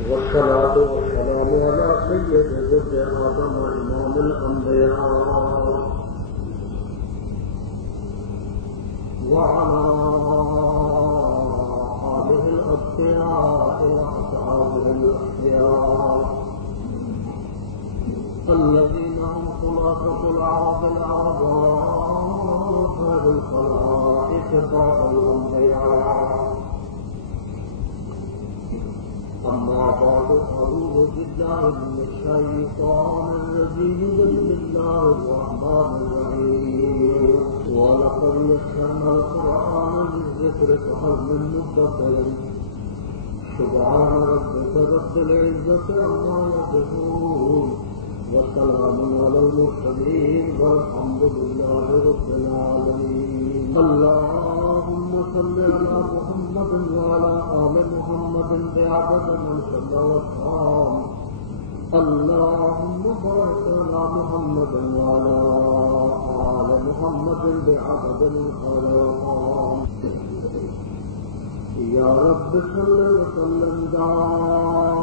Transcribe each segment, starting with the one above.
والصلاة والسلام على سيد ولد آدم إمام الأنبياء وعلى آله الأتقياء وأصحابه الأحياء الذين هم خلاصة العرب خير الخلائق بعد الأنبياء. أما بعد أعوذ بالله من الشيطان الرجيم بسم الله الرحمن الرحيم ولقد يسرنا القرآن للذكر فهل من مدكر سبحان ربك رب العزة عما يصفون وسلام على المرسلين والحمد لله رب العالمين. اللهم صل على محمد وعلى آل محمد بعدد من صلى وسلم. اللهم بارك على محمد وعلى آل محمد بعدد من خلقهم. يا رب صل وسلم دائما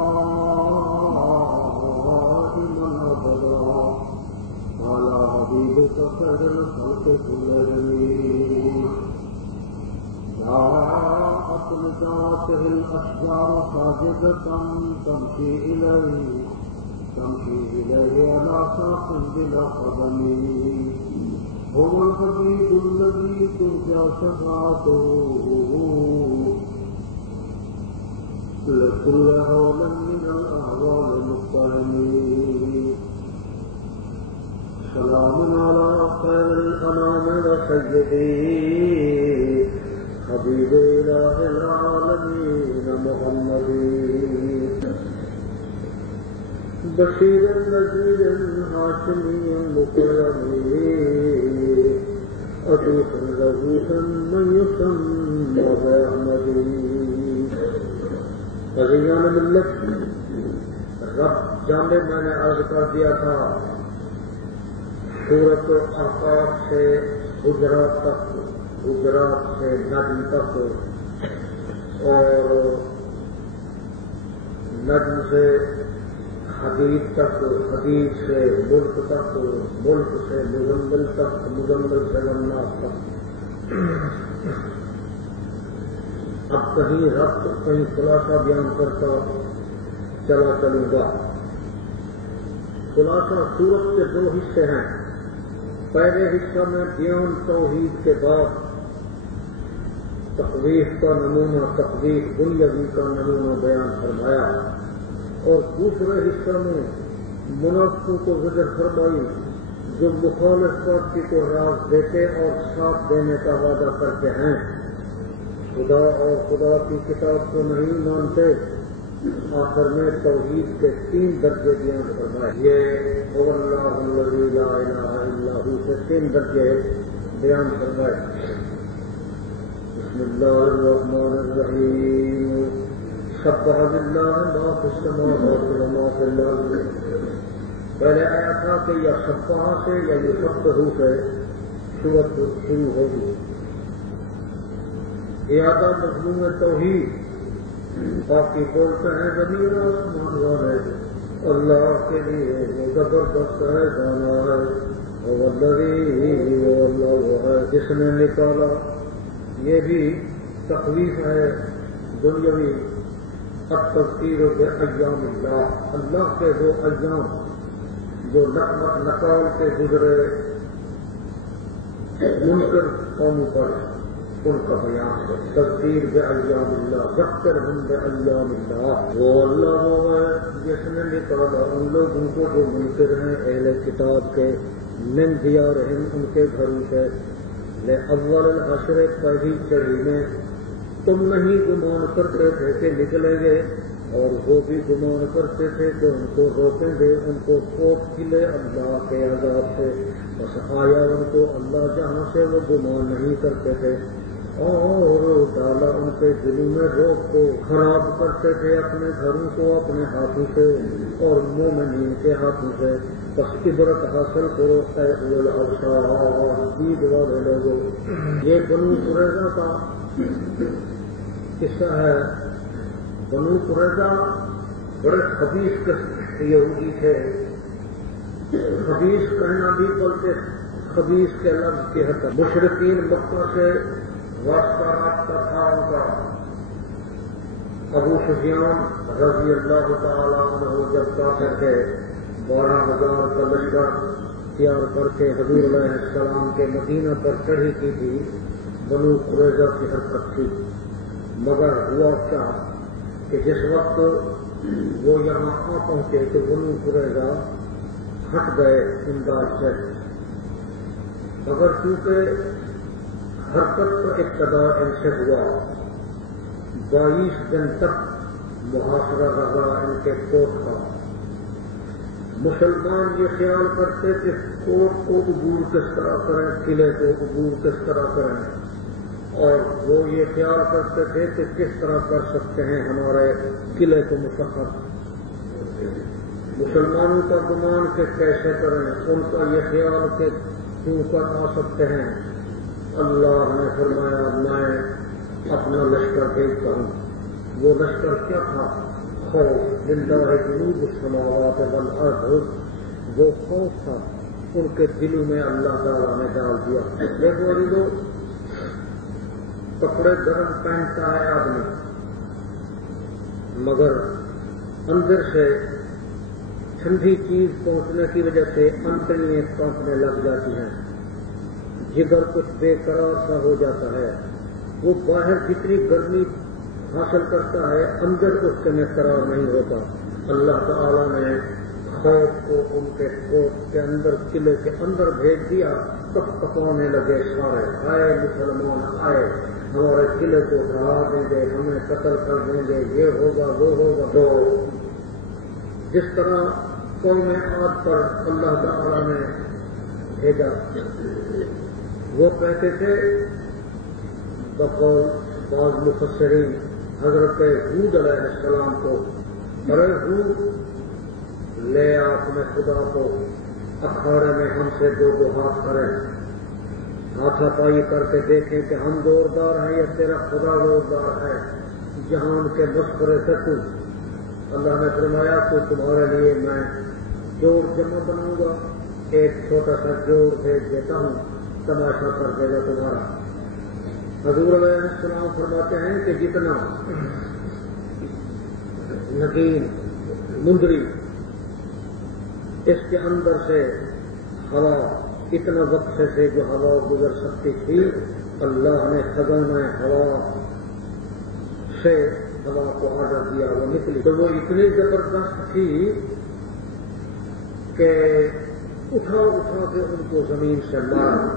أبدا على حبيبك خير الخلق كلهم. جاءت لذاته الأشجار ساجدة تمشي إليه على ساق بلا قدم. هو الحبيب الذي ترجى شفاعته لكل هول من الأهوال مقتحم. سلام على خير الأنام وسيدي حبيب إله العالمين محمد بشير نذير هاشمي مكرم عطوف رؤوف من يسمى بأحمد. عزیزان ملت، رب جانے میں نے عرض کر دیا تھا سورۃ احقاف سے حجرات تک، حجرات سے نجم تک اور نجم سے حدید تک، حدید سے ملک تک، ملک سے مزمل تک، مزمل سے والناس تک. اب کہیں ربط کہیں خلاصہ بیان کرتا چلا چلوں گا. خلاصہ سورت کے دو حصے ہیں. پہلے حصہ میں بیان توحید کے بعد تقویف کا نمونہ، تقویف دنیاوی کا نمونہ بیان فرمایا، اور دوسرے حصہ میں منافقوں کو ذکر فرمائی جو مخالف پارٹی کو راز دیتے اور ساتھ دینے کا وعدہ کرتے ہیں، خدا اور خدا کی کتاب کو نہیں مانتے. آخر میں توحید کے 3 درجے بیان فرمائے. یہ اللہ الذی لا الہ الا ہو سے 3 درجے بیان فرمائے. بسم اللہ الرحمن الرحیم. سبح للہ ما فی السماوات وما فی الارض. پہلے آیا تھا کہ یا سبح سے یا یسبح سے سورت شروع ہوگی. اعادہ مضمون توحید. باقی بولتے ہیں زمین آسمان والے اللہ کے لیے وہ زبردست ہے، جانا ہے، وہ اللہ وہ ہے جس نے نکالا. یہ بھی تخویف ہے دنیاوی. التذکیر بایام اللہ، اللہ کے وہ ایام جو نکال کے گزرے منکر قوموں پر، ان کا بیان ہے. تذکیر بایام اللہ، ذکرہم بایام اللہ. وہ اللہ وہ ہے جس نے نکالا ان لوگوں کو جو منکر ہیں اہل کتاب کے، من دیارہم ان کے گھروں سے، لأول الحشر پہلی چڑھی میں. تم نہیں گمان کرتے تھے کہ نکلیں گے، اور وہ بھی گمان کرتے تھے کہ ان کو روکیں گے، ان کو کوٹ کھلے اللہ کے عذاب سے. بس آیا ان کو اللہ جہاں سے وہ گمان نہیں کرتے تھے، اور ڈالا ان کے دلوں میں روک کو. خراب کرتے تھے اپنے گھروں کو اپنے ہاتھوں سے اور مومنین کے ہاتھوں سے. بس عبرت حاصل کرو اے اولو الابصار، دید والے لوگوں. یہ بنو قریظہ کا قصہ ہے. بنو قریظہ بڑے خبیث یہودی تھے. خبیث کہنا بھی بولتے خبیث کے لفظ کی حد تک. مشرکین مکہ سے واسطہ رابطہ تھا ان کا. ابو سفیان رضی اللہ تعالیٰ عنہ جب کافر تھے 12,000 کا لشکر تیار کر کے حضور علیہ السلام کے مدینہ پر چڑھی کی تھی. بنو قریظہ کی حرکت تھی. مگر ہوا کیا کہ جس وقت وہ یہاں آ پہنچے تو بنو قریظہ ہٹ گئے امداد سے. مگر چونکہ حرکت کا ابتدا ان سے ہوا 22 دن تک محاصرہ رہا ان کے کوٹ کا. مسلمان یہ خیال کرتے کہ کوٹ کو عبور کس طرح کریں, قلعے کو عبور کس طرح کریں, اور وہ یہ خیال کرتے تھے کہ کس طرح کر سکتے ہیں ہمارے قلعے کو مسخر. مسلمانوں کا گمان کہ کیسے کریں, ان کا یہ خیال کہ کیوں کر آ سکتے ہیں. اللہ نے فرمایا میں اپنا لشکر بھیجتا ہوں. وہ لشکر کیا تھا؟ خوف. للہ جنود السماوات والارض. وہ خوف تھا ان کے دلوں میں اللہ تعالیٰ نے ڈال دیا. دیکھو جو کپڑے گرم پہنتا ہے آدمی مگر اندر سے ٹھنڈی چیز پہنچنے کی وجہ سے انتڑیاں کانپنے لگ جاتی ہیں, جگر کچھ بے قرار سا ہو جاتا ہے. وہ باہر جتنی گرمی حاصل کرتا ہے اندر اس کے میں قرار نہیں ہوتا. اللہ تعالیٰ نے خوف کو ان کے کوٹ کے اندر قلعے کے اندر بھیج دیا. تب کپانے لگے سارے. آئے مسلمان آئے, ہمارے قلعے کو ڈرا دیں گے, ہمیں قتل کر دیں گے, یہ ہوگا وہ ہوگا. تو جس طرح قوم عاد پر اللہ تعالیٰ نے بھیجا, وہ کہتے تھے بقول بعض مفسرین حضرت ہود علیہ السلام کو, ارے ہود لے اپنے خدا کو اکھاڑے میں ہم سے دو ہاتھ کریں, ہاتھا پائی کر کے دیکھیں کہ ہم زوردار ہیں یا تیرا خدا زوردار ہے. جہان کے مسخرے سے تو اللہ نے فرمایا تو تمہارے لیے میں جوڑ جمع بناؤں گا, ایک چھوٹا سا جوڑ بھیج دیتا ہوں, تماشا کر دے گا تمہارا. حضور علیہ السلام فرماتے ہیں کہ جتنا نگین مندری اس کے اندر سے ہوا اتنا وقت سے جو ہوا گزر سکتی تھی, اللہ نے خزانہ ہوا سے ہوا کو آڈر دیا, وہ نکلی. تو وہ اتنی زبردست تھی کہ اٹھا اٹھا کے ان کو زمین سے مارا.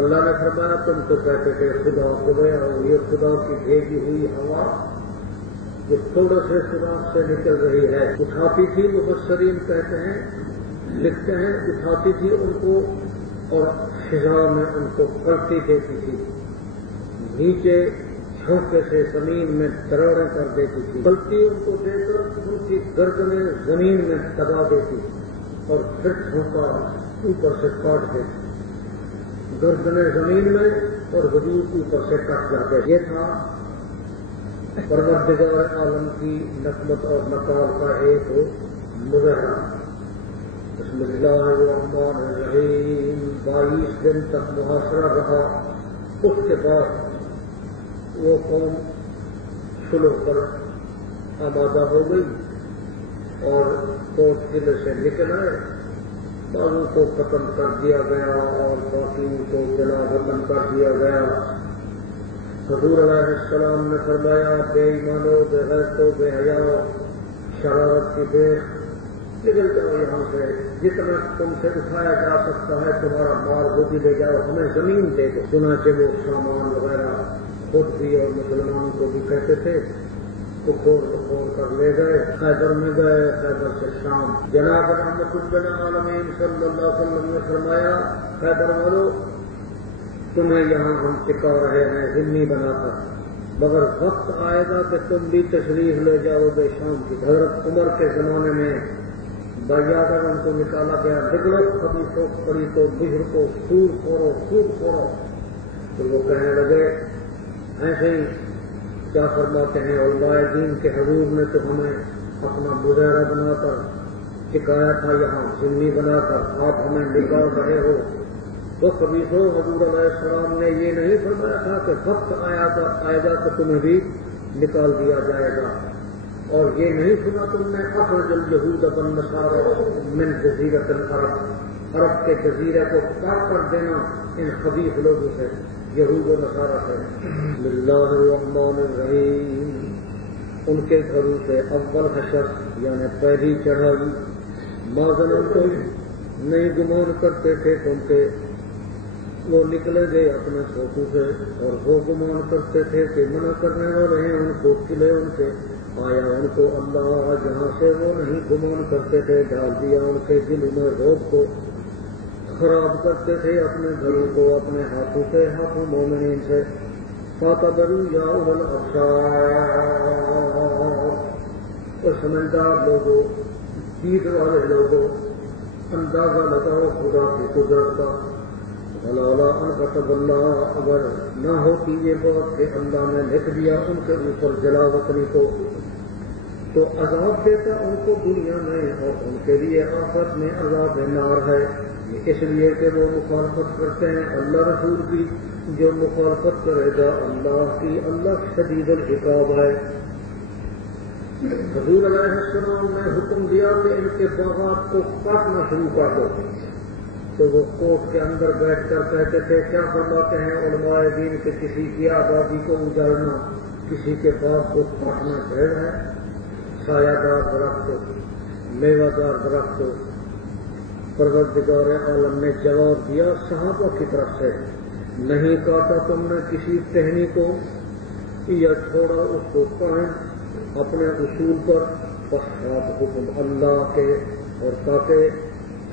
اللہ نے فرمایا تم تو کہتے کہ خدا خدا, اور یہ خدا کی بھیجی ہوئی ہوا جو تھوڑے سے سوراخ سے نکل رہی ہے اٹھاتی تھی. مفسرین کہتے ہیں, لکھتے ہیں اٹھاتی تھی ان کو اور فضا میں ان کو پلٹی دیتی تھی, نیچے جھونکے سے زمین میں دراڑیں کر دیتی تھی. پلٹی ان کو دے کر ان کی گردنیں زمین میں دبا دیتی اور پھر جھونکا اوپر سے کاٹ دیتی. گردنیں زمین میں اور حضور اوپر سے کٹ جاتے. یہ تھا پروردگار عالم کی نقمت اور نقاب کا ایک مظاہرہ. بسم اللہ الرحمن الرحیم. 22 دن تک محاصرہ رہا. اس کے بعد وہ قوم سلو پر آبادہ ہو گئی اور کوٹ قلعے سے نکل آئے. بعضوں کو ختم کر دیا گیا اور باقیوں کو جلا وطن کر دیا گیا. حضور علیہ السلام نے فرمایا بے ایمانو, بے غیرتو, بے حیاء, شرارت کی دیکھ, نکل جاؤ یہاں سے. جتنا تم سے اٹھایا جا سکتا ہے تمہارا مال وہ بھی لے جاؤ, ہمیں زمین دے دو. چنانچہ وہ سامان وغیرہ خود بھی اور مسلمانوں کو بھی کہتے تھے تو کھول کر لے گئے. خیبر میں گئے, خیبر سے شام. جناب رحمت العالمین صلی اللہ علیہ وسلم نے فرمایا خیبر والو تمہیں یہاں ہم ٹکا رہے ہیں ذمہ بنا کر, مگر وقت آئے گا کہ تم بھی تشریف لے جاؤ گے شام کی. حضرت عمر کے زمانے میں بیادر ان کو نکالا گیا, نکلو خبیثوں پڑی تو بجر کو سود کھورو. تو وہ کہنے لگے ایسے ہی کیا فرماتے ہیں علماء دین کے حضور نے تو ہمیں اپنا مظاہرہ بنا کر سکھایا تھا، یہاں ذمہ بنا کر آپ ہمیں نکال رہے ہو۔ تو کبھی تو حضور علیہ السلام نے یہ نہیں فرمایا تھا کہ وقت آئے گا تو تمہیں بھی نکال دیا جائے گا، اور یہ نہیں سنا تم نے اخرج اليہود والنصارى من جزیرۃ العرب، عرب کے جزیرے کو کاٹ کر دینا ان خبیث لوگوں سے، یہود و نصارہ سے۔ بسم اللہ الرحمن الرحیم، ان کے گھروں سے اول حشر یعنی پہلی چڑھائی، ما ظننتم نہیں گمان کرتے تھے تم کہ وہ نکلے گئے اپنے سوچوں سے، اور وہ گمان کرتے تھے کہ منع کرنے والے ہیں ان کو کھلے ان سے، آیا ان کو اللہ جہاں سے وہ نہیں گمان کرتے تھے، ڈال دیا ان کے دلوں میں روب کو، خراب کرتے تھے اپنے گھروں کو اپنے ہاتھوں سے، ہاتھوں مومنین سے۔ فَاعْتَبِرُوا يَا أُولَى الْأَبْصَارِ، اور سمجھدار لوگوں، دید والے لوگوں، اندازہ لگاؤ خدا کی قدرت کا۔ وَلَوْلَا أَنْ كَتَبَ اللَّهُ، اگر نہ ہوتی یہ بات کہ اللہ نے لکھ دیا ان کے اوپر جلا وطنی کو، تو عذاب دیتا ان کو دنیا میں، اور ان کے لیے آخرت میں عذاب نار ہے۔ اس لیے کہ وہ مخالفت کرتے ہیں اللہ رسول کی، جو مخالفت کرے گا اللہ کی، اللہ شدید العقاب ہے۔ حضور علیہ السلام نے حکم دیا کہ ان کے باغات کو کاٹنا شروع کر دو، تو وہ کوٹ کے اندر بیٹھ کر کہتے تھے، کیا فرماتے ہیں علماء دین کے کسی کی آبادی کو اجاڑنا، کسی کے باغ کو کاٹنا جائز ہے؟ سایہ دار درخت، میوہ دار درخت۔ پروردگار عالم نے جواب دیا صحابہ کی طرف سے، نہیں کاٹا تم نے کسی ٹہنی کو یا چھوڑا اس کو قائم اپنے اصول پر، بس آپ حکم اللہ کے، اور تاکہ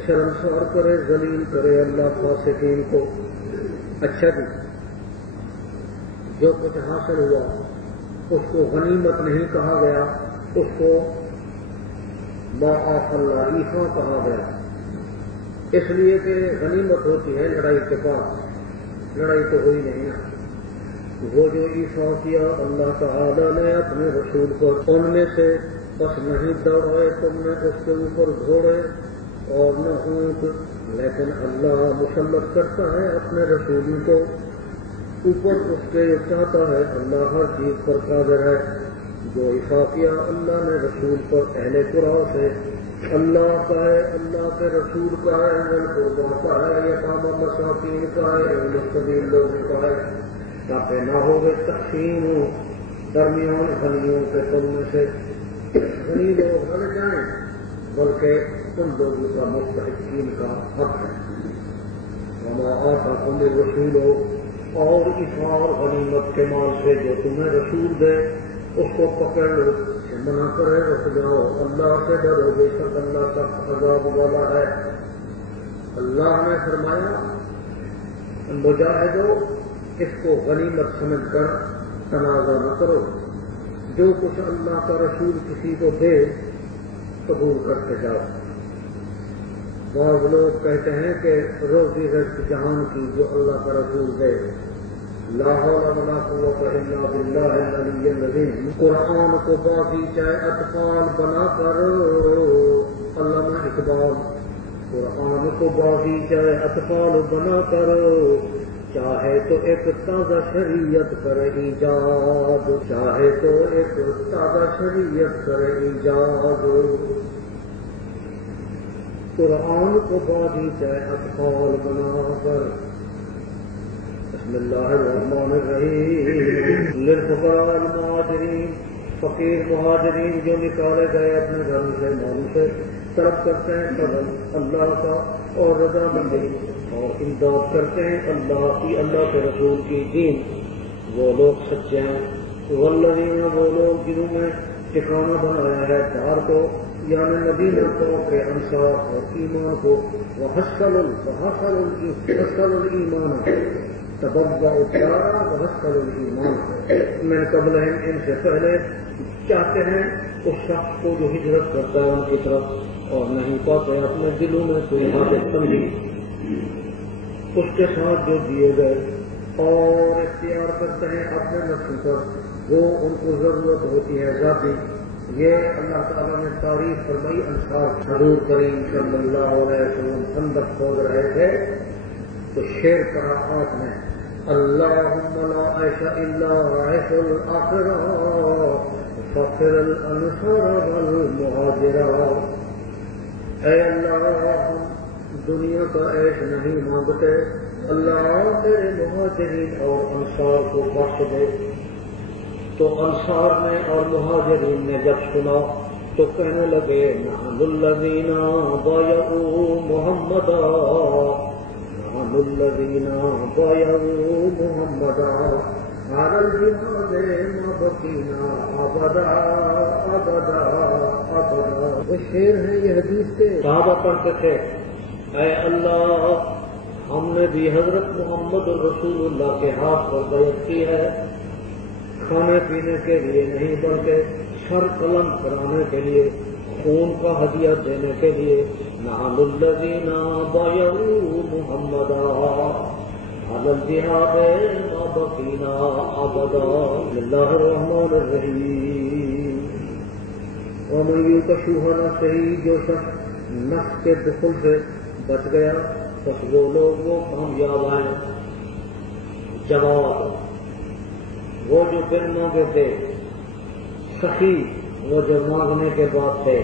شرمسار کرے، ذلیل کرے اللہ فاسقین کو۔ اچھا جی، جو کچھ حاصل ہوا اس کو غنیمت نہیں کہا گیا، اس کو ما اللہ عیسیٰ کہا گیا، اس لیے کہ غنیمت ہوتی ہے لڑائی کے بعد، لڑائی تو ہوئی نہیں ہے۔ وہ جو عیسیٰ کیا اللہ تعالی نے اپنے رسول پر، ان میں سے بس نہیں دوڑائے تم نے اس کے اوپر گھوڑے اور نہ اونٹ، لیکن اللہ مسلط کرتا ہے اپنے رسول کو اوپر اس کے چاہتا ہے، اللہ ہر چیز پر قادر ہے۔ جو عیسیٰ کیا اللہ نے رسول پر اہل قرآن سے، اللہ کا ہے، اللہ کے رسول کا ہے، القربیٰ کا ہے، یتامى مساکین کا ہے، ابن السبیل لوگوں کا ہے، تاکہ نہ ہوگے تقسیم درمیان غنیوں کے تم میں سے غنی لوگ ہل جائیں، بلکہ ان لوگوں کا مستحقین کا حق ہے۔ وما آتاکم الرسول، اور اثار غنیمت کے مال سے جو تمہیں رسول دے اس کو پکڑ لو، منع کرے رک جاؤ، اللہ سے ڈرو، بے شک اللہ کا عذاب والا ہے۔ اللہ نے فرمایا مجاہدو، اس کو غنیمت سمجھ کر تنازع نہ کرو، جو کچھ اللہ کا رسول کسی کو دے قبول کرتے جاؤ۔ بعض لوگ کہتے ہیں کہ روزی رزق جہان کی جو اللہ کا رسول دے، لا حول ولا قوت الا باللہ العلی العظیم۔ قرآن کو باغیچہ اطفال بنا کر، علامہ اقبال، قرآن کو باغیچہ اطفال بنا کر، چاہے تو ایک تازہ شریعت کرے ایجاد، چاہے تو ایک تازہ شریعت کرے ایجاد۔ قرآن کو باغیچہ اطفال بنا کر، بسم اللہ الرحمن الرحیم، للفقراء المہاجرین، فقیر مہاجرین جو نکالے گئے اپنے گھروں سے، مالوں سے، طلب کرتے ہیں فضل اللہ کا اور رضامندی، اور امداد کرتے ہیں اللہ کی، اللہ کے رسول کی دین، وہ لوگ سچے ہیں۔ والذین، وہ لوگ جنہوں نے ٹھکانہ بنایا ہے دار کو، یعنی مدینہ کو، کے انصار اور ایمان کو، وحصل الایمان، تبوأ الدار وحصل الایمان، میں قبل ان سے پہلے چاہتے ہیں اس شخص کو جو ہجرت کرتا ہے ان کی طرف اور نہیں پاتے اپنے دلوں میں کوئی حاجت تنگی، اس کے ساتھ جو دیے گئے، اور اختیار کرتے ہیں اپنے نفس پر جو ان کو ضرورت ہوتی ہے ذاتی. یہ اللہ تعالیٰ نے تعریف فرمائی انصار. حضور کریم صلی اللہ علیہ وسلم خندق کھود رہے تھے تو شعر پڑھا آپ نے اللہم لا عیش الا عیش الآخرہ فاغفر الانصار والمہاجرہ. اے اللہ ہم دنیا کا عیش نہیں مانگتے، اللہ تیرے مہاجرین اور انصار کو بخش دے. تو انصار نے اور مہاجرین نے جب سنا تو کہنے لگے نحن الذین بایعوا محمدا نحن الذین بایعوا محمدا علی الجہاد ما بقینا ابدا ابدا ابدا. وہ شعر ہیں، یہ حدیث کے صحابہ پڑھتے تھے اے اللہ ہم نے بھی حضرت محمد رسول اللہ کے ہاتھ پر بیعت کی ہے، کھانے پینے کے لیے نہیں بلکہ سر قلم کرانے کے لیے، خون کا ہدیہ دینے کے لیے. نحن الذین بایعوا محمدا علی الجہاد ما بقینا ابدا. بسم اللہ الرحمن الرحیم. ومن یوق شح نفسہ، جو شخص نفس کے دخل سے بچ گیا بس وہ لوگ وہ کامیاب ہیں. جواب وہ جو بن مانگے تھے، سخی وہ جو مانگنے کے بعد تھے،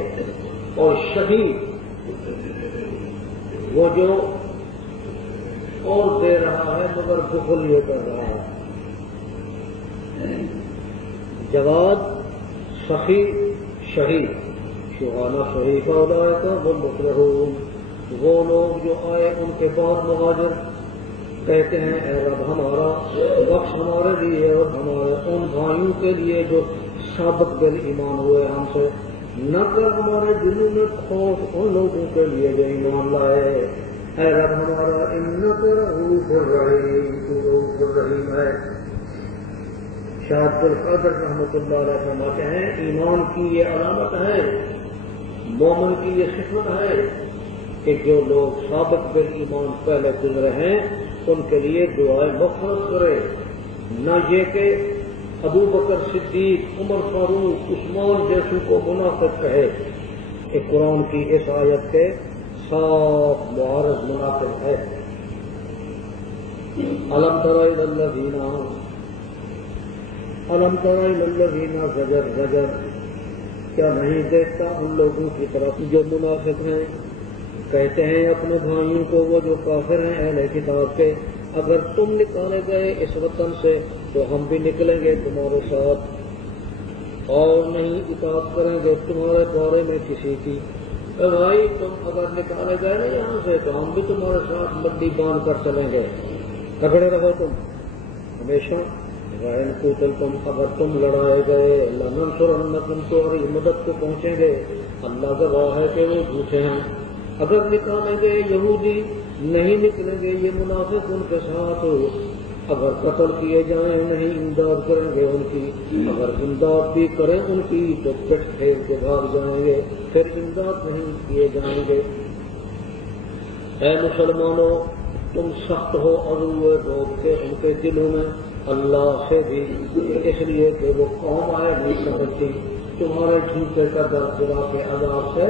اور شہید وہ جو اور دے رہا ہے مگر بخل یہ کر رہا ہے. جواب سخی شہید. شہانہ شہید اولئک هم المفلحون. وہ لوگ جو آئے ان کے بعد مہاجر کہتے ہیں اے رب ہمارا بخش ہمارے لیے اور ہمارے ان بھائیوں کے لیے جو سابق بال ایمان ہوئے ہم سے، نہ کر ہمارے دلوں میں خوف ان لوگوں کے لیے جو ایمان لائے. اے رب ہمارا انک رؤوف الرحیم، تو رؤوف الرحیم ہے. شاہ عبد القادر رحمۃ اللہ علیہ فرماتے ہیں ایمان کی یہ علامت ہے، مومن کی یہ صفت ہے کہ جو لوگ سابق بال ایمان پہلے گزرے ہیں ان کے لیے دعائیں مغفرت کرے، نہ یہ کہ ابو بکر صدیق، عمر فاروق، عثمان جیسوں کو منافق کہے. کہ قرآن کی اس آیت کے صاف معارض منافق ہے. الم تر الی الذین زجر زجر، کیا نہیں دیکھتا ان لوگوں کی طرف جو منافق ہیں، کہتے ہیں اپنے بھائیوں کو وہ جو کافر ہیں اہل کتاب کے، اگر تم نکالے گئے اس وطن سے تو ہم بھی نکلیں گے تمہارے ساتھ اور نہیں اطاعت کریں گے تمہارے بارے میں کسی کی. اے بھائی تم اگر نکالے گئے نا یہاں سے تو ہم بھی تمہارے ساتھ مڈی باندھ کر چلیں گے، تگڑے رہو تم ہمیشہ. غیر قتل تم، اگر تم لڑائے گئے لننصرنکم، تو اور مدد کو پہنچیں گے. اللہ گواہ ہے کہ وہ جھوٹے ہیں. اگر نکالیں گے یہودی نہیں نکلیں گے یہ منافق ان کے ساتھ. اگر قتل کیے جائیں نہیں امداد کریں گے ان کی، اگر امداد بھی کریں ان کی تو پٹ پھیر کے بھاگ جائیں گے، پھر امداد نہیں کیے جائیں گے. اے مسلمانوں تم سخت ہو عدو لوگ کے ان کے دلوں میں اللہ سے بھی، اس لیے کہ وہ قوم آئے نہیں سمجھتی. تمہارے جھوٹے کا درد خدا کے عذاب سے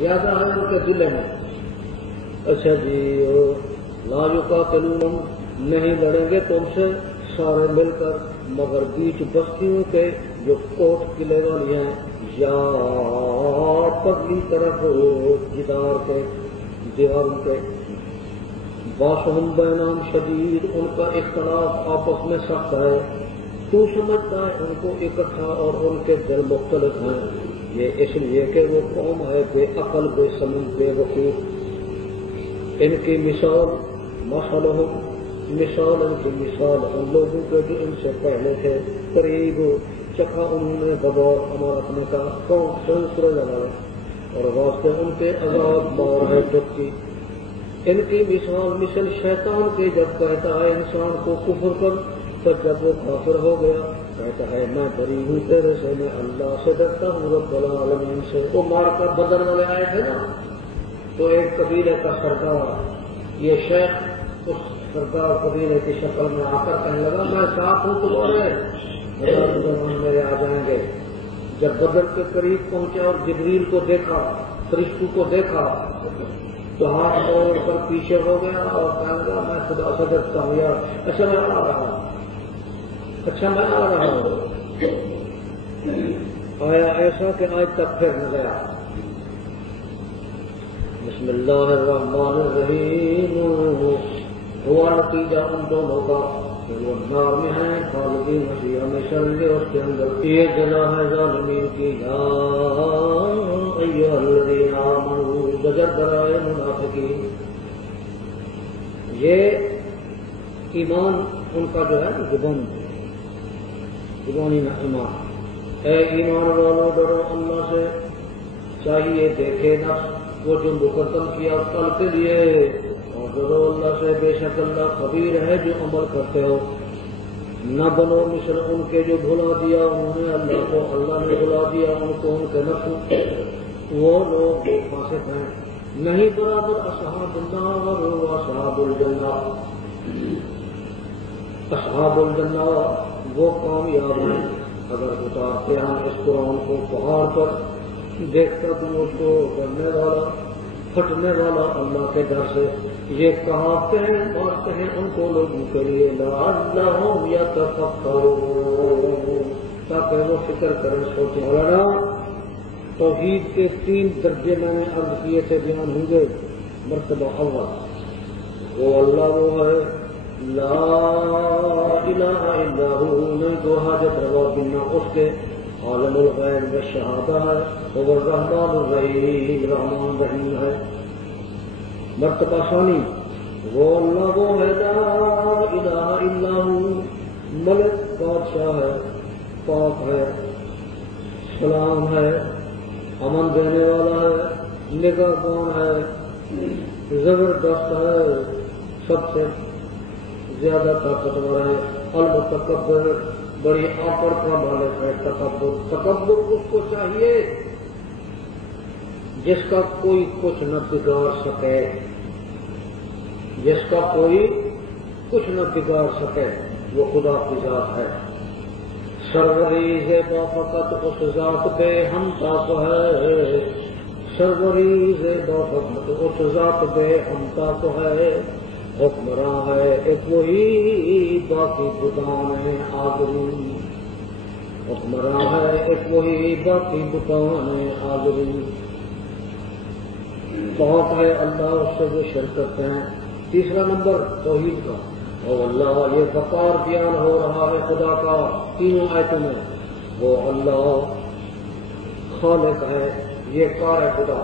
زیادہ ہے ان کے دل میں. اچھا جی لا یقاتلونکم، نہیں لڑیں گے تم سے سارے مل کر مگر بیچ بستیوں کے جو کوٹ قلعے والی ہیں یا پگلی طرف جدار کے دیواروں کے. باسہم بینہم شدید، ان کا اختلاف آپس میں سخت ہے. تو سمجھتا ہے ان کو اکٹھا اور ان کے دل مختلف ہیں. یہ اس لیے کہ وہ قوم ہے بے عقل، بے سمجھ، بے وقوف. ان کی مثال مثلہم، مثال ان کی مثال ان لوگوں کے جو ان سے پہلے تھے. قریب چکھا انہوں نے بغور ہمارا اپنے کا کون سورج لگا اور واسطے ان کے عذاب مار ہے دکھ کی. ان کی مثال مثل شیطان کے جب کہتا ہے انسان کو کفر کر، تو جب وہ کافر ہو گیا کہتا ہے میں بری ہوں تیرے سے، میں اللہ سے ڈرتا ہوں رب العالمین سے. وہ مار کر بدر والے آئے تھے نا، تو ایک قبیلے کا سردار یہ شیخ اس سردار قبیلے کی شکل میں آ کر کہنے لگا میں ساتھ ہوں تمہارے، میرے آ جائیں گے. جب بدر کے قریب پہنچا اور جبریل کو دیکھا، فرشتوں کو دیکھا تو ہاتھ موڑ کر پیچھے ہو گیا اور کہنے لگا میں خدا سے ڈرتا ہوں یار. اچھا میں آ رہا ہوں، اچھا میں آ رہا ہوں. آیا ایسا کہ آج تک پھر نہ گیا. بسم اللہ الرحمن الرحیم. ہوا نتیجہ ان دونوں کا کہ وہ نار میں ہیں خالدین مسیح ہمیشہ رہیں گے اس کے اندر. یہ جزا ہے ظالمین کی. یا ایھا الذین آمنوا بجر برائے منافقین. یہ ایمان ان کا جو ہے زبانی ایمان. اے ایمان والو ڈرو اللہ سے، چاہیے دیکھے نفس وہ جو مقدم کیا کل کے لیے، اور ڈرو اللہ سے بے شک اللہ خبیر ہے جو عمل کرتے ہو. نہ بنو مثل ان کے جو بھلا دیا انہوں نے اللہ کو، اللہ نے بھلا دیا ان کو ان کے نفس. وہ لوگ جو فاسق ہیں نہیں برابر اصحاب النار و اصحاب الجنہ. اصحاب الجنہ وہ کامیاب ہیں. اگر اتارتے ہیں اس قرآن کو پہاڑ پر، دیکھتا تم اس کو ڈرنے والا پھٹنے والا اللہ کے ڈر سے. یہ کہاتے ہیں مارتے ہیں ان کو لوگوں کے لیے لعلہم یتفکرون، تاکہ وہ فکر کریں سوچیں. مولانا توحید کے 3 درجے میں نے عرض کیے تھے بیان ہوں گے. مرتبہ اول وہ اللہ وہ ہے لا الہ الا ہو، نہیں تو حاجت روا بنا اس کے، عالم الغیب والشہادہ ہے، وہ الرحمن الرحیم رحمان رحیم ہے. مرتبہ ثانی وہ اللہ وہ ہے لا الہ الا ہو، ملک بادشاہ ہے، پاک ہے، سلام ہے، امن دینے والا ہے، نگہبان ہے، زبردست ہے، سب سے زیادہ طاقتور ہے. المتکبر بڑی آکڑ کا مالک ہے. تکبر اس کو چاہیے جس کا کوئی کچھ نہ بگاڑ سکے، جس کا کوئی کچھ نہ بگاڑ سکے، وہ خدا کی ذات ہے. سروری زیبا فقط اس ذات بے ہمتا کو ہے، سروری زیبا فقط اس ذات بے ہمتا کو ہے. حکمراں ہے ایک وہی باقی بتان آگری، حکمراں ہے ایک وہی باقی بتان آگری. پاک ہے اللہ اس سے جو شرک کرتے ہیں. تیسرا نمبر توحید کا. اور اللہ یہ وقار بیان ہو رہا ہے خدا کا تینوں آیتوں میں. وہ اللہ خالق ہے، یہ کار ہے خدا.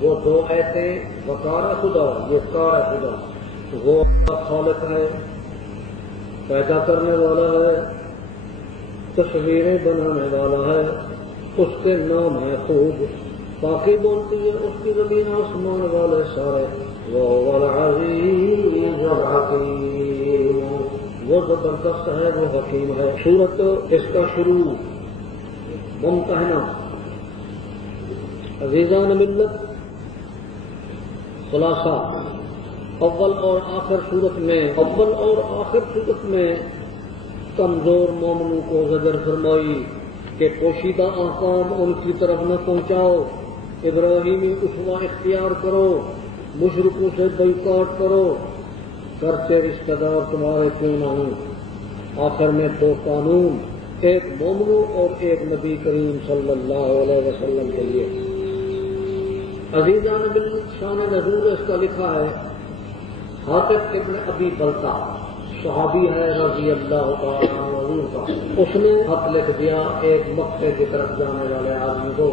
وہ 2 آیتیں وقار ہے خدا، یہ کار ہے خدا. وہ خالق ہے، پیدا کرنے والا ہے، تصویریں بنانے والا ہے. اس کے نام ہے خوب، باقی بولتی ہے اس کی زمین آسمان والے سارے. وہ العزیز الحکیم، وہ زبردست ہے، وہ حکیم ہے. سورت اس کا شروع ممتحنہ. عزیزان ملت، خلاصہ اول اور آخر صورت میں کمزور مومنوں کو زجر فرمائی کہ پوشیدہ احکام ان کی طرف نہ پہنچاؤ. ابراہیمی اسوہ اختیار کرو، مشرکوں سے بائیکاٹ کرو، گرچہ رشتہ دار تمہارے کیوں نہ ہوں. آخر میں 2 قانون، ایک مومنوں اور ایک نبی کریم صلی اللہ علیہ وسلم کے لیے. عزیزان بالکل شان نزول اس کا لکھا ہے. حاطب ابن ابی بلتا صحابی ہے رضی اللہ تعالیٰ عنہ کا. اس نے خط لکھ دیا ایک مکے کی طرف جانے والے آدمی کو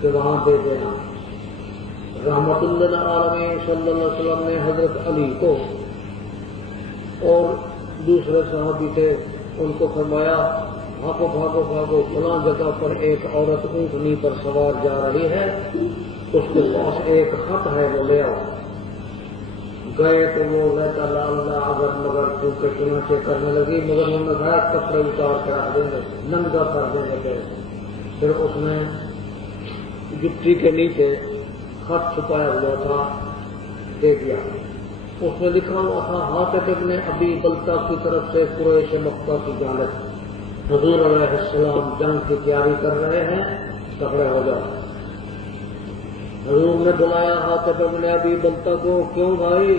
کہ وہاں دے دینا. رحمت اللہ عالمین صلی اللہ علیہ وسلم نے حضرت علی کو اور دوسرے صحابی تھے ان کو فرمایا بھاگو بھاگو بھاگو، فلاں جگہ پر ایک عورت اونٹنی پر سوار جا رہی ہے، اس کے پاس ایک خط ہے وہ لے آؤ. گئے تو وہ لیتا اللہ اگر مگر چونکہ چنانچہ کرنے لگی، مگر انہوں نے کہا کپڑے اتار کے رکھ دیں گے، ننگا کر دیں گے. پھر اس نے جتی کے نیچے خط چھپایا ہوا تھا دے دیا. اس میں لکھا ہوا تھا حاطب ابن ابی بلتا کی طرف سے قریش مکہ کی جانب. حضور علیہ السلام جنگ کی تیاری کر رہے ہیں، کپڑے ہو جاؤ۔ حضور نے بلایا حاطب ابن ابی بلتہ کو، کیوں بھائی؟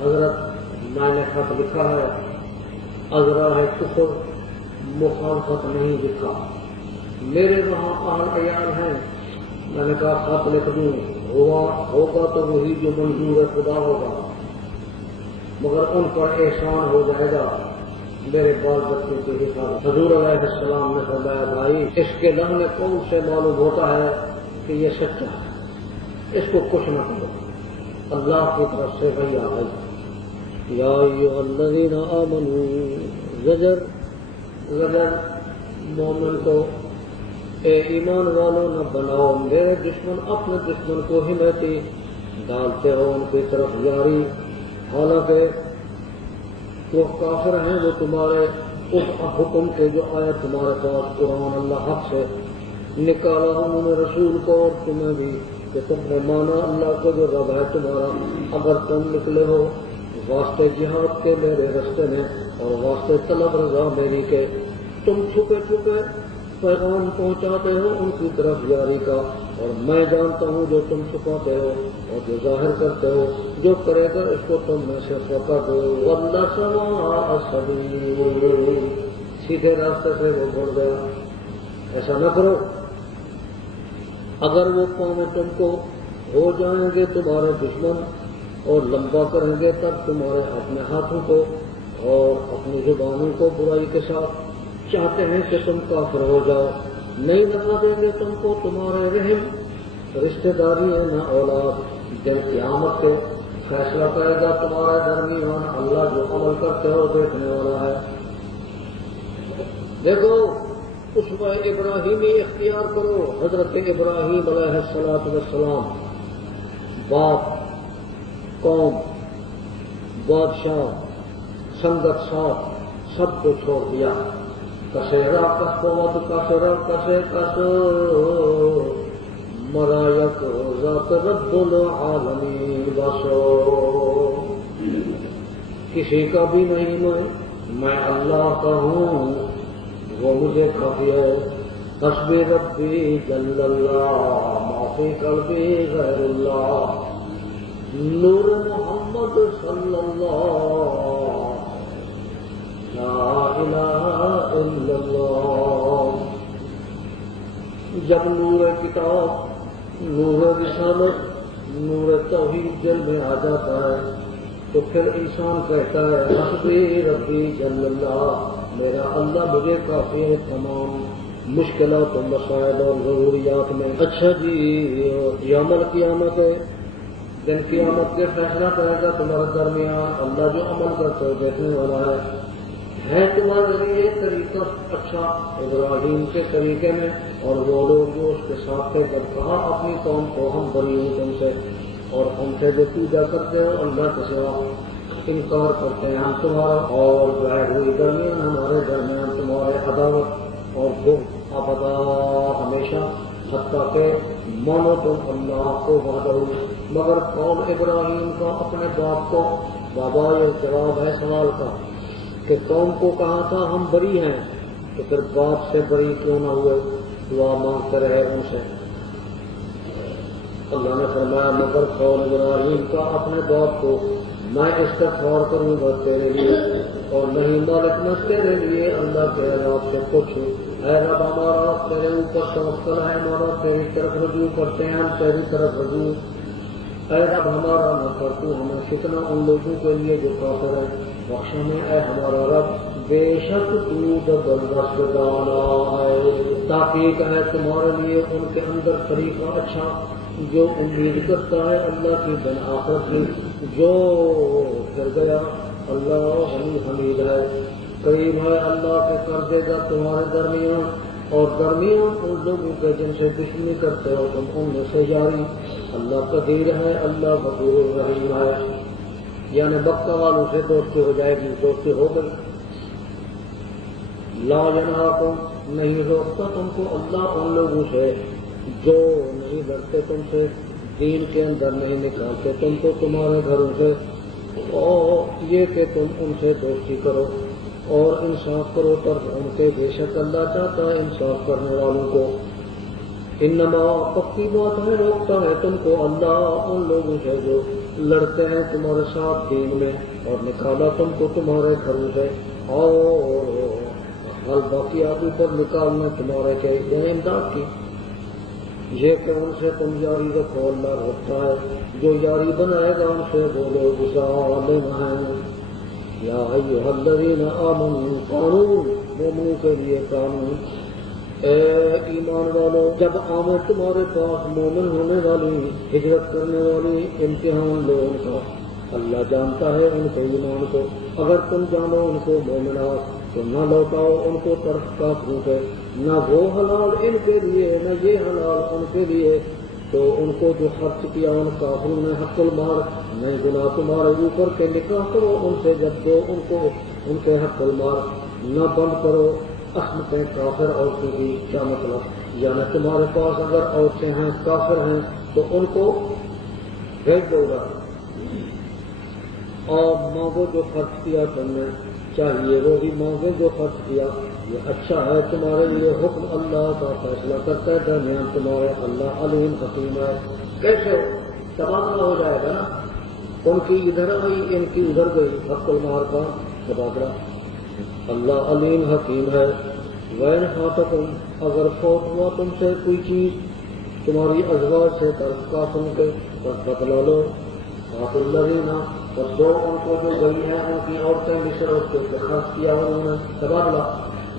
حضرت میں نے خط لکھا ہے، عذرا ہے کفر، مخالفت نہیں لکھا، میرے وہاں اہل عیال ہیں، میں نے کہا خط لکھ دوں، ہوگا تو وہی جو منظور خدا ہوگا، مگر ان پر احسان ہو جائے گا میرے بال بچے کے حفاظت۔ حضور علیہ السلام نے فرمایا بھائی اس کے لمحے قول سے معلوم ہوتا ہے کہ یہ سچا ہے، اس کو کچھ نہ کرو، اللہ کی طرف سے وہی آ گئی۔ یا ایھا الذین آمنوا، زجر مومن کو، اے ایمان والوں نہ بناؤ میرے دشمن اپنے دشمن کو حمایتی، ڈالتے ہو ان کی طرف یاری، حالانکہ وہ کافر ہیں، وہ تمہارے اس حکم کے جو آیا تمہارے پاس قرآن اللہ حق سے نکالا انہوں نے رسول کو اور تمہیں بھی، کہ تم نے مانا اللہ کو جو رب ہے تمہارا، اگر تم نکلے ہو واسطے جہاد کے میرے رستے میں اور واسطے طلب رضا میری کے، تم چھپے چھپے پیغام پہنچاتے ہو ان کی طرف یاری کا، اور میں جانتا ہوں جو تم چھپاتے ہو اور جو ظاہر کرتے ہو، جو کرے گا اس کو تم میں سے پکڑ دو، واللہ سواء السبیل، سیدھے راستے سے وہ مڑ گیا۔ ایسا نہ کرو، اگر وہ قوم تم کو ہو جائیں گے تمہارے دشمن اور لمبا کریں گے تب تمہارے اپنے ہاتھوں کو اور اپنی زبانوں کو برائی کے ساتھ چاہتے ہیں کہ تم کافر ہو جاؤ، نہیں لگا دیں گے تم کو تمہارے رحم، رشتہ داری ہے نہ اولاد، دن قیامت کے فیصلہ کرے گا تمہارے درمیان، اللہ جو عمل کرتے ہو دیکھنے والا ہے۔ دیکھو اسوہ ابراہیمی اختیار کرو، حضرت ابراہیم علیہ السلام، باپ، قوم، بادشاہ، سنگت ساتھ سب کو چھوڑ دیا، کسیرا کس بہت کسرا کسے کس مرایت ذات رب العالمین بسو، کسی کا بھی نہیں میں اللہ کا ہوں، وہ مجھے کافی ہے، حسبی ربی جل اللہ ما فی قلبی غیر اللہ، نور محمد صلی اللہ لا الہ الا اللہ۔ جب نور کتاب، نور رسالت، نور توحید دل میں آ جاتا ہے تو پھر انسان کہتا ہے حسبی ربی جل اللہ، میرا اللہ مجھے کافی ہے تمام مشکلات و مسائل اور ضروریات میں۔ اچھا جی، یوم القیامت ہے، دن قیامت کے فیصلہ کرے گا تمہارے درمیان، اللہ جو عمل کرتے ہو دیکھنے والا ہے تمہارے لیے طریقہ اچھا ابراہیم کے طریقے میں، اور وہ لوگ جو اس کے ساتھ تھے جب کہا اپنی قوم کو ہم بری ہوں تم سے، اور ہم سے جو پوجا کرتے ہو اللہ کے سوا، انکار کرتے ہیں ہم تمہارا، اور ظاہر ہوئی درمیان ہمارے درمیان تمہارے عداوت اور بغض ابدا ہمیشہ، حتیٰ کہ مانو تم اللہ کو وحدہ، مگر قوم ابراہیم کا اپنے باپ کو، بابا یہ جواب ہے سوال کا کہ قوم کو کہا تھا ہم بری ہیں، تو پھر باپ سے بری کیوں نہ ہوئے، دعا مانگتے رہے ان سے۔ اللہ نے فرمایا مگر قوم ابراہیم کا اپنے باپ کو، میں استغفار کروں گا تیرے لیے، اور نہیں مالک میں تیرے لیے اللہ کے عذاب سے کچھ، اے رب ہمارا تیرے اوپر توکل ہے ہمارا، تیری طرف رجوع کرتے ہیں ہم تیری طرف رجوع، اے رب ہمارا نہ کر تو ہمیں فتنہ ان لوگوں کے لیے جو کافر ہے، بخش ہمیں اے ہمارا رب، بے شک تو زبردست دانا ہے، تحقیق ہے تمہارے لیے ان کے اندر طریقہ اچھا، جو امید کرتا ہے اللہ کی دن آخرت کی، جو پھر گیا اللہ غنی حمید ہے، قریب ہے اللہ کے کر دے گا تمہارے درمیان، اور درمیان ان لوگوں کے جن سے دشمنی کرتے ہو تم ان میں سے جاری، اللہ قدیر ہے اللہ غفور رحیم ہے۔ یعنی مکہ والوں سے دوستی ہو جائے گی، دوستی ہو گئی۔ لا ینہاکم، نہیں روکتا تم کو اللہ ان لوگوں سے جو نہیں لڑتے تم سے، دین کے اندر نہیں نکالتے تم کو تمہارے گھروں سے، اور یہ کہ تم ان سے دوستی کرو، اور انصاف کرو طرف ان کے، بے شک اللہ چاہتا ہے انصاف کرنے والوں کو۔ انما پکی بات ہے روکتا ہے تم کو اللہ ان لوگوں سے جو لڑتے ہیں تمہارے ساتھ دین میں، اور نکالا تم کو تمہارے گھروں سے، اور حال باقی آگے پر نکالنا تمہارے کے امداد کی، یہ کہ ان سے تم یاری رکھو، اللہ روکتا ہے جو یاری بنائے گا ان سے وہ لوگ ظالم ہیں۔ یا ایھا الذین آمنوا، قانون مومنوں کے لیے قانون، اے ایمان والو جب آمد تمہارے پاس مومن ہونے والی، ہجرت کرنے والی، امتحان لو ان کا، اللہ جانتا ہے ان کے ایمان کو، اگر تم جانو ان کو مومنات تو نہ لوٹاؤ ان کو طرف کافروں کے، نہ وہ حلال ان کے لیے نہ یہ حلال ان کے لیے، تو ان کو جو خرچ کیا ان کافروں نے حق المال، نہیں گناہ تمہارے اوپر کے، نکاح کرو ان سے جب دو ان کو ان کے حق المال، نہ بند کرو عصمتیں کافر عورتوں کی۔ کیا مطلب؟ یعنی تمہارے پاس اگر عورتیں ہیں کافر ہیں تو ان کو بھیج دو گا، اور مانگو جو خرچ کیا تم نے، چاہیے وہ بھی مانگو جو خرچ کیا، یہ اچھا ہے تمہارے لیے، حکم اللہ کا فیصلہ کرتا ہے درمیان تمہارے، اللہ علیم حکیم ہے۔ کیسے تبادلہ ہو جائے گا نا، ان کی ادھر آئی ان کی ادھر گئی، حق المال کا تبادلہ، اللہ علیم حکیم ہے۔ وین خاتکم، اگر فوت ہوا تم سے کوئی چیز تمہاری ازواج سے طرف کافروں کے، بس بدلا لو، خاطر الذین، بس دو ان کو جو گئی ہیں ان کی عورتیں مصر اس کے خرچ کیا انہوں نے، تبادلہ